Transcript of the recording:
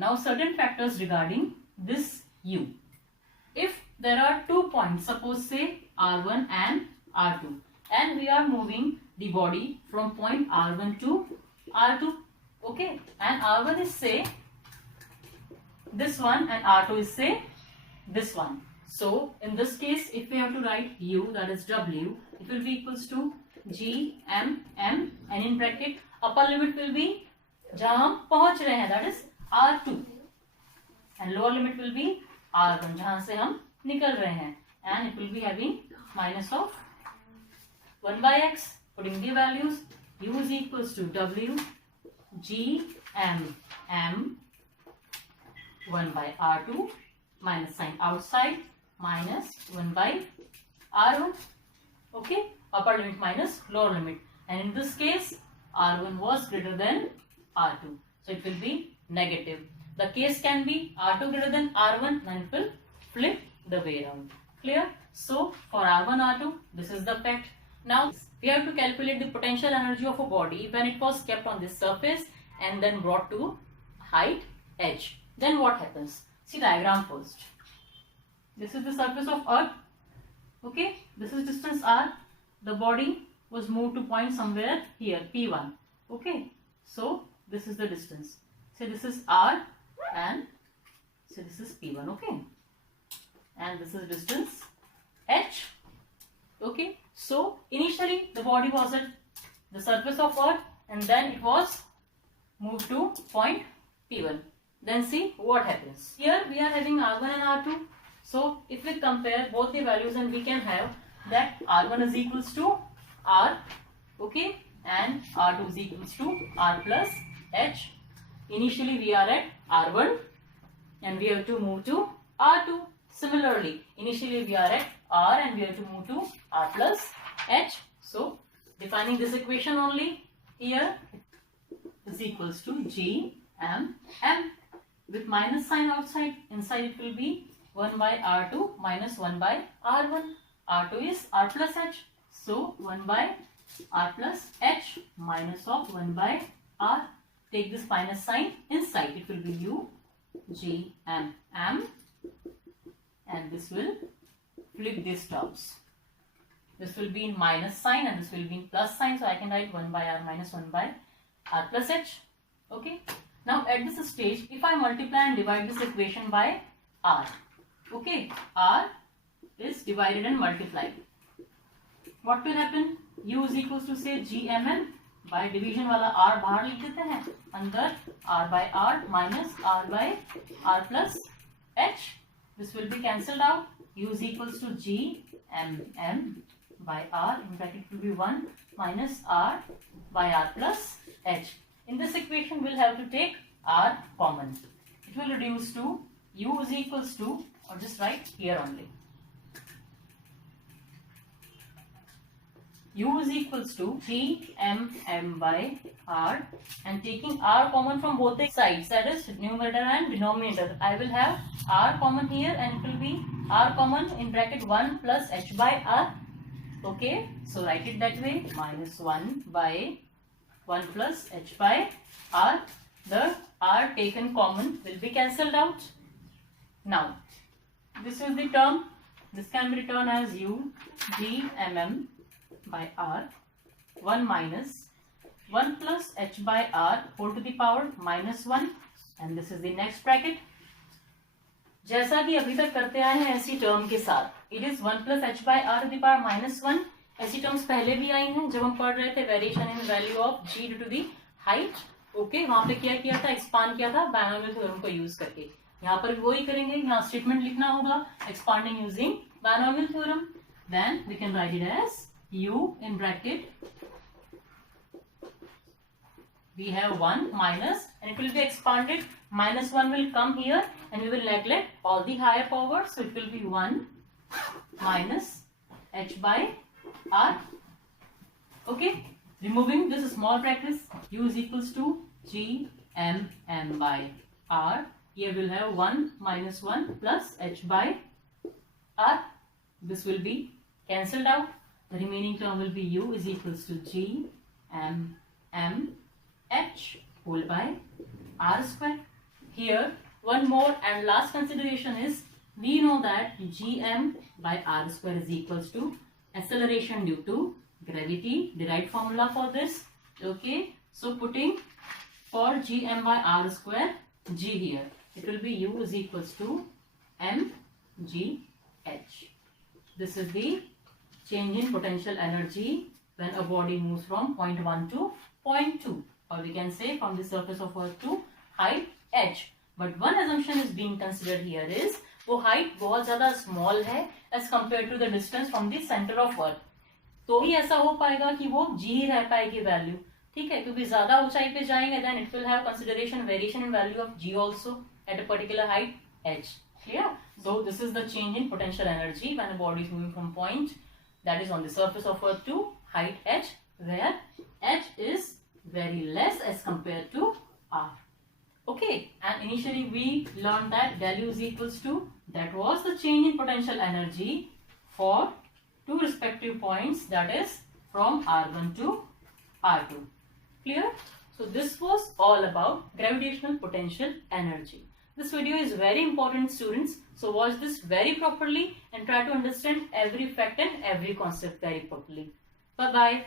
Now certain factors regarding this u. If there are 2 points, suppose say R1 and R2, and we are moving the body from point R1 to R2, okay, and R1 is say this one and R2 is say this one. So in this case, if we have to write u, that is w, it will be equals to g m m, and in bracket upper limit will be जहाँ हम पहुंच रहे हैं, that is R2, and lower limit will be R1, जहां से हम निकल रहे हैं, and it will be having minus of 1 by x. Putting the values, u is equals to w g m m 1 by R2 minus sign outside minus 1 by R1. Okay, upper limit minus lower limit, and in this case R1 was greater than R2, so it will be negative. The case can be R2 greater than R1, then it will flip the way around. Clear? So for R1, R2, this is the fact. Now we have to calculate the potential energy of a body when it was kept on this surface and then brought to height h. Then what happens? See diagram first. This is the surface of Earth. Okay, this is distance r. The body was moved to point somewhere here, P1. Okay, so this is the distance. Say this is r, and so this is P1. Okay, and this is distance h. Okay, so initially the body was at the surface of Earth, and then it was moved to point P1. Then see what happens. Here we are having R1 and R2. So if we compare both the values, and we can have that R1 is equals to R, okay, and R2 is equals to R plus H. Initially we are at R1 and we have to move to R2. Similarly, initially we are at R and we have to move to R plus H. So defining this equation only, here is equals to G M M with minus sign outside. Inside it will be 1 by R2 minus 1 by R1. R2 is R plus H. So 1 by R plus H minus of 1 by R. Take this minus sign inside. It will be U G M M, and this will flip these terms. This will be in minus sign and this will be in plus sign. So I can write 1 by R minus 1 by R plus H. Okay. Now at this stage, if I multiply and divide this equation by R, okay, R is divided and multiplied. What will happen? U is equals to say GMN. By division वाला R बाहर लिख देते हैं, अंदर R by R minus R by R plus H. This will be cancelled out. U is equals to G M M by R, in bracket it will be 1 minus R by R plus H. In this equation we'll have to take R common. It will reduce to U is equals to, or just write here only, U is equals to G M M by R, and taking R common from both the sides, that is numerator and denominator, I will have R common here and it will be R common in bracket 1 plus H by R. Okay, so write it that way, minus 1 by 1 plus H by R. The R taken common will be cancelled out. Now this is the term. This can be written as U G M M by R 1 minus 1 plus H by R whole to the power minus 1, and this is the next bracket. जैसा कि अभी तक करते आए हैं ऐसी term के साथ, it is 1 plus H by R to the power minus 1. ऐसी टर्म्स पहले भी आई हैं जब हम पढ़ रहे थे variation in value of G to the height. Okay, वहां पे क्या किया था, एक्सपांड किया था बायनोमियल थ्योरम को यूज करके. यहाँ पर भी वही करेंगे. यहाँ स्टेटमेंट लिखना होगा expanding using binomial theorem. Then we can write it as U in bracket we have 1 minus, and it will be expanded. Minus 1 will come here and we will neglect all the higher powers, so it will be 1 minus H by R. Okay, removing this small brackets, U is equals to G M M by R. Here we will have 1 minus 1 plus H by R. This will be cancelled out. The remaining term will be U is equals to G M M H whole by R square. here one more and last consideration is, we know that gm by r square is equals to acceleration due to gravity. The right formula for this. Okay, so putting for gm by r square, g here, it will be u is equals to mgh. This is the change in potential energy when a body moves from point 1 to point 2, or we can say from the surface of earth to height h. But one assumption is being considered here is, वो height बहुत ज़्यादा small है as compared to the distance from the center of earth. तो ही ऐसा हो पाएगा कि वो g ही रह पाएगी वैल्यू. ठीक है, क्योंकि ज्यादा ऊंचाई पे जाएंगे then it will have consideration variation in value of g also at a particular height h. Clear? So this is the change in potential energy when a body is moving from point that is on the surface of earth to height h, where h is very less as compared to r. Okay, and initially we learned that del U is equals to, that was the change in potential energy for two respective points, that is from r1 to r2. Clear? So this was all about gravitational potential energy. This video is very important, students. So watch this very properly and try to understand every fact and every concept very properly. Bye-bye.